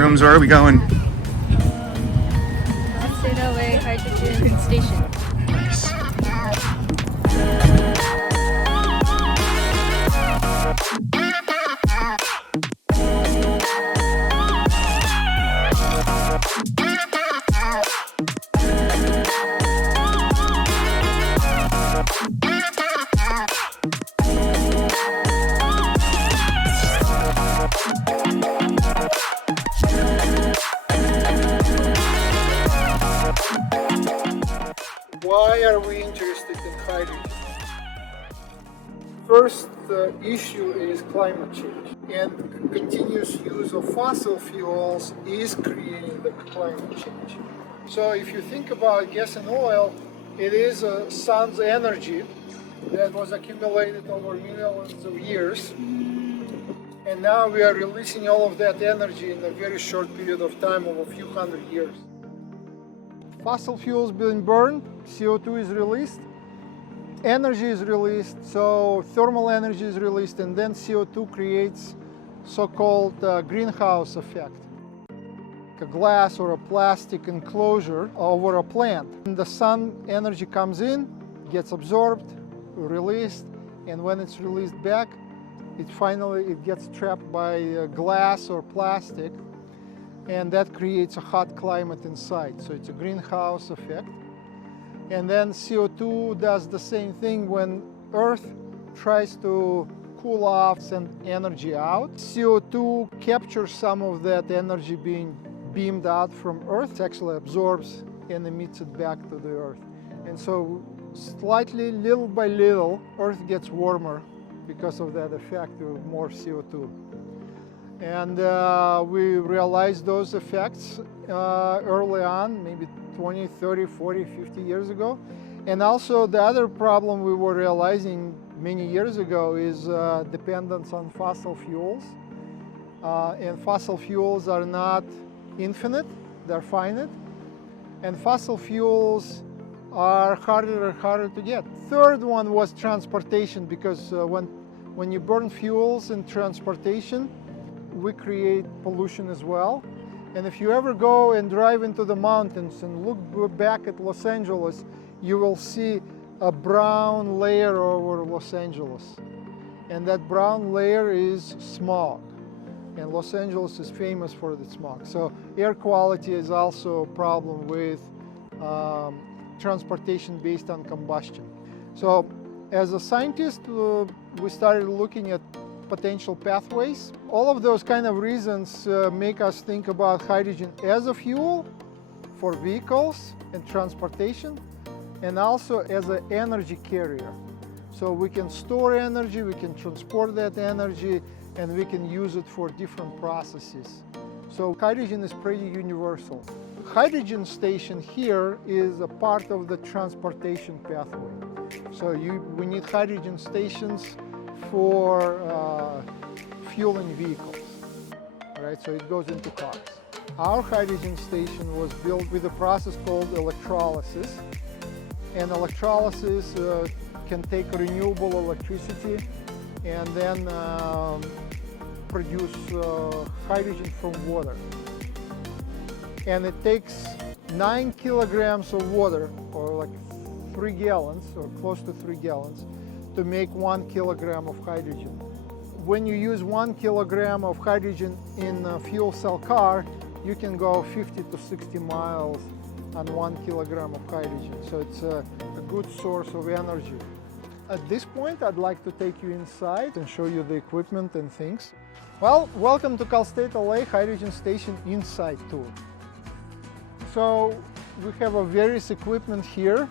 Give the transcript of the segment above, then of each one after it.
rooms. Where are we going? CalStateLA hydrogen station. Nice. Why are we interested in hydrogen? First issue is climate change, and continuous use of fossil fuels is creating the climate change. So if you think about gas and oil, it is sun's energy that was accumulated over millions of years, and now we are releasing all of that energy in a very short period of time of a few hundred years. Fossil fuels being burned, CO2 is released, energy is released, so thermal energy is released, and then CO2 creates so-called greenhouse effect, a glass or a plastic enclosure over a plant. And the sun energy comes in, gets absorbed, released, and when it's released back, it gets trapped by glass or plastic, and that creates a hot climate inside. So it's a greenhouse effect. And then CO2 does the same thing when Earth tries to cool off, send energy out. CO2 captures some of that energy being beamed out from Earth, it actually absorbs and emits it back to the Earth. And so slightly, little by little, Earth gets warmer because of that effect of more CO2. And we realized those effects early on, maybe 20, 30, 40, 50 years ago. And also the other problem we were realizing many years ago is dependence on fossil fuels. And fossil fuels are not infinite, they're finite. And fossil fuels are harder and harder to get. Third one was transportation, because when you burn fuels in transportation, we create pollution as well. And if you ever go and drive into the mountains and look back at Los Angeles, you will see a brown layer over Los Angeles. And that brown layer is smog. And Los Angeles is famous for the smog. So air quality is also a problem with transportation based on combustion. So as a scientist, we started looking at potential pathways. All of those kind of reasons make us think about hydrogen as a fuel for vehicles and transportation, and also as an energy carrier. So we can store energy, we can transport that energy, and we can use it for different processes. So hydrogen is pretty universal. Hydrogen station here is a part of the transportation pathway. So we need hydrogen stations for fueling vehicles, right? So it goes into cars. Our hydrogen station was built with a process called electrolysis. And electrolysis can take renewable electricity and then produce hydrogen from water. And it takes 9 kilograms of water, or like 3 gallons, or close to 3 gallons, to make 1 kilogram of hydrogen. When you use 1 kilogram of hydrogen in a fuel cell car, you can go 50 to 60 miles on 1 kilogram of hydrogen. So it's a good source of energy. At this point, I'd like to take you inside and show you the equipment and things. Well, welcome to CalStateLA Hydrogen Station Inside Tour. So we have a various equipment here,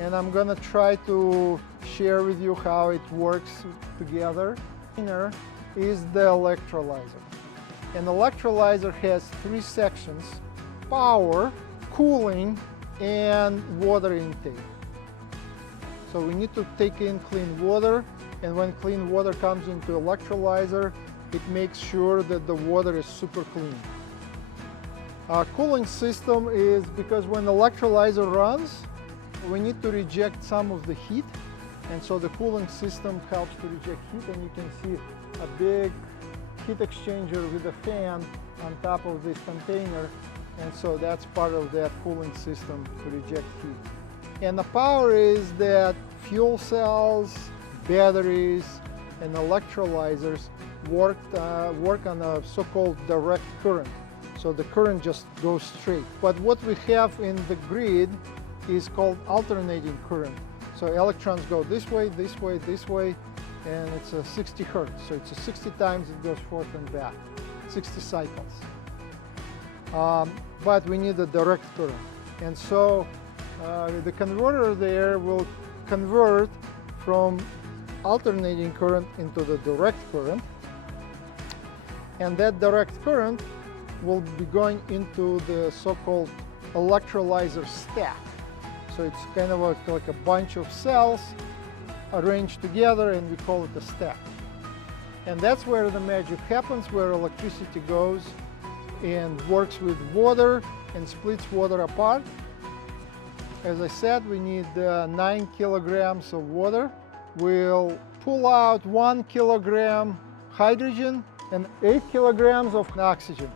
and I'm gonna try to share with you how it works together. Here is the electrolyzer. An electrolyzer has 3 sections: power, cooling, and water intake. So we need to take in clean water, and when clean water comes into electrolyzer, it makes sure that the water is super clean. Our cooling system is because when the electrolyzer runs, we need to reject some of the heat, and so the cooling system helps to reject heat, and you can see a big heat exchanger with a fan on top of this container, and so that's part of that cooling system to reject heat. And the power is that fuel cells, batteries, and electrolyzers work on a so-called direct current. So the current just goes straight. But what we have in the grid is called alternating current. So electrons go this way, this way, this way, and it's a 60 hertz. So it's a 60 times it goes forth and back, 60 cycles. But we need a direct current. And so the converter there will convert from alternating current into the direct current. And that direct current will be going into the so-called electrolyzer stack. So it's kind of like a bunch of cells arranged together, and we call it a stack. And that's where the magic happens, where electricity goes and works with water and splits water apart. As I said, we need 9 kilograms of water. We'll pull out 1 kilogram hydrogen and 8 kilograms of oxygen.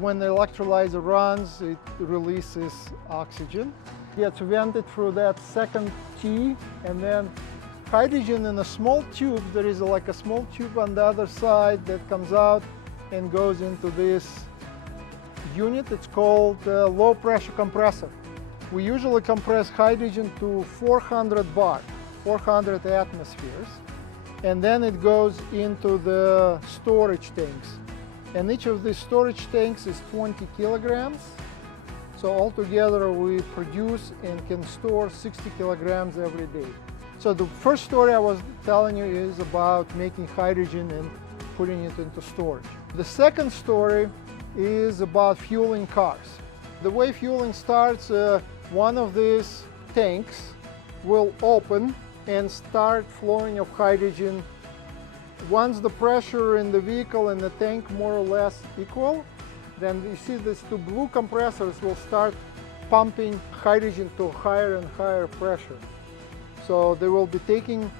When the electrolyzer runs, it releases oxygen. It gets vented through that second T, and then hydrogen in a small tube. There is like a small tube on the other side that comes out and goes into this unit. It's called low pressure compressor. We usually compress hydrogen to 400 bar, 400 atmospheres, and then it goes into the storage tanks. And each of these storage tanks is 20 kilograms. So altogether we produce and can store 60 kilograms every day. So the first story I was telling you is about making hydrogen and putting it into storage. The second story is about fueling cars. The way fueling starts, one of these tanks will open and start flowing of hydrogen. Once the pressure in the vehicle and the tank more or less equal, then you see these two blue compressors will start pumping hydrogen to higher and higher pressure. So they will be taking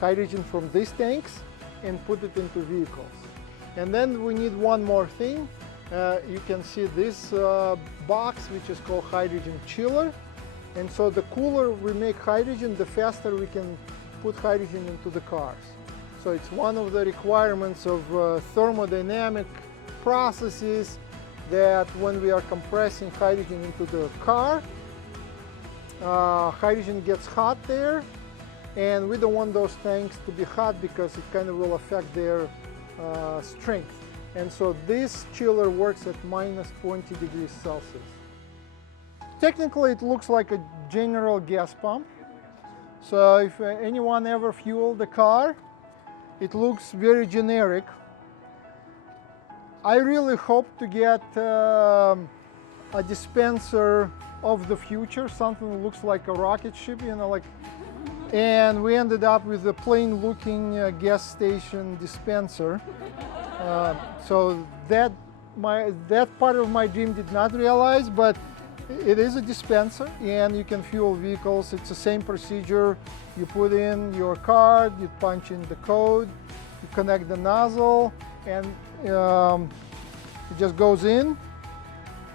hydrogen from these tanks and put it into vehicles. And then we need one more thing. You can see this box, which is called hydrogen chiller. And so the cooler we make hydrogen, the faster we can put hydrogen into the cars. So it's one of the requirements of thermodynamic processes, that when we are compressing hydrogen into the car, hydrogen gets hot there, and we don't want those tanks to be hot because it kind of will affect their strength. And so this chiller works at minus 20 degrees Celsius. Technically it looks like a general gas pump. So if anyone ever fueled the car, it looks very generic. I really hope to get a dispenser of the future, something that looks like a rocket ship, you know, like. And we ended up with a plain-looking gas station dispenser. So that part of my dream did not realize, but it is a dispenser, and you can fuel vehicles. It's the same procedure. You put in your card, you punch in the code, you connect the nozzle, and it just goes in.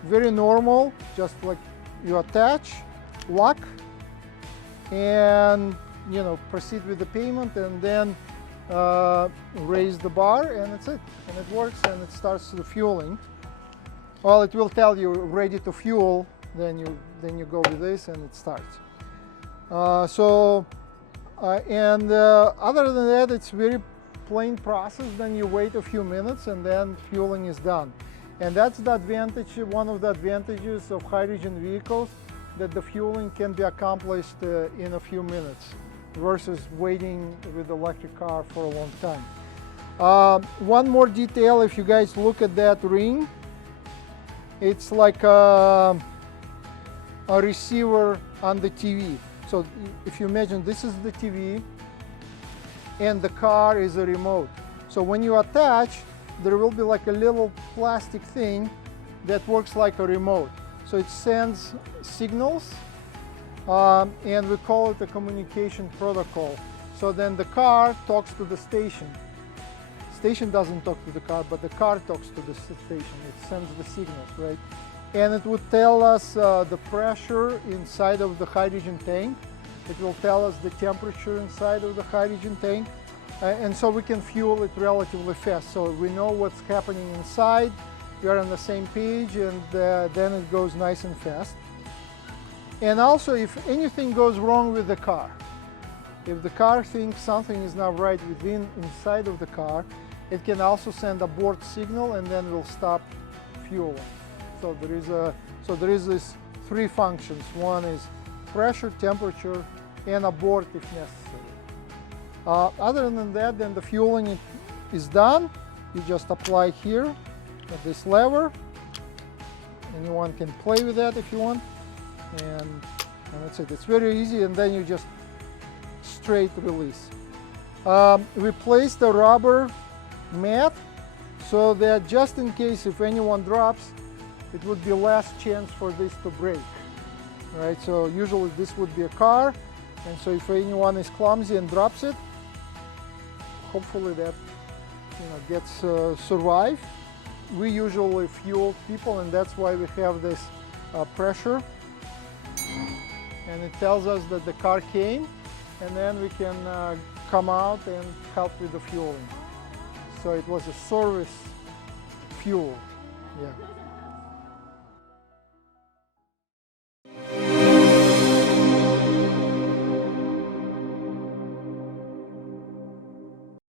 Very normal, just like you attach, lock, and proceed with the payment, and then raise the bar, and that's it. And it works, and it starts the fueling. Well, it will tell you ready to fuel. Then you go with this, and it starts. Other than that, it's very plain process. Then you wait a few minutes, and then fueling is done. And that's the advantage, one of the advantages of hydrogen vehicles, that the fueling can be accomplished in a few minutes versus waiting with the electric car for a long time. One more detail, if you guys look at that ring, it's like a receiver on the TV. So if you imagine this is the TV and the car is a remote. So when you attach, there will be like a little plastic thing that works like a remote. So it sends signals, and we call it a communication protocol. So then the car talks to the station station doesn't talk to the car, but the car talks to the station. It sends the signals, right? And it would tell us the pressure inside of the hydrogen tank. It will tell us the temperature inside of the hydrogen tank. And so we can fuel it relatively fast. So we know what's happening inside, we are on the same page, and then it goes nice and fast. And also, if anything goes wrong with the car, if the car thinks something is not right inside of the car, it can also send a abort signal, and then will stop fueling. So there is this three functions. One is pressure, temperature, and abort if necessary. Other than that, then the fueling is done. You just apply here at this lever. Anyone can play with that if you want. And that's it. It's very easy, and then you just straight release. We place the rubber mat so that just in case if anyone drops, it would be less chance for this to break, right? So usually this would be a car, and so if anyone is clumsy and drops it, hopefully that gets survive. We usually fuel people, and that's why we have this pressure, and it tells us that the car came, and then we can come out and help with the fueling. So it was a service fuel, yeah.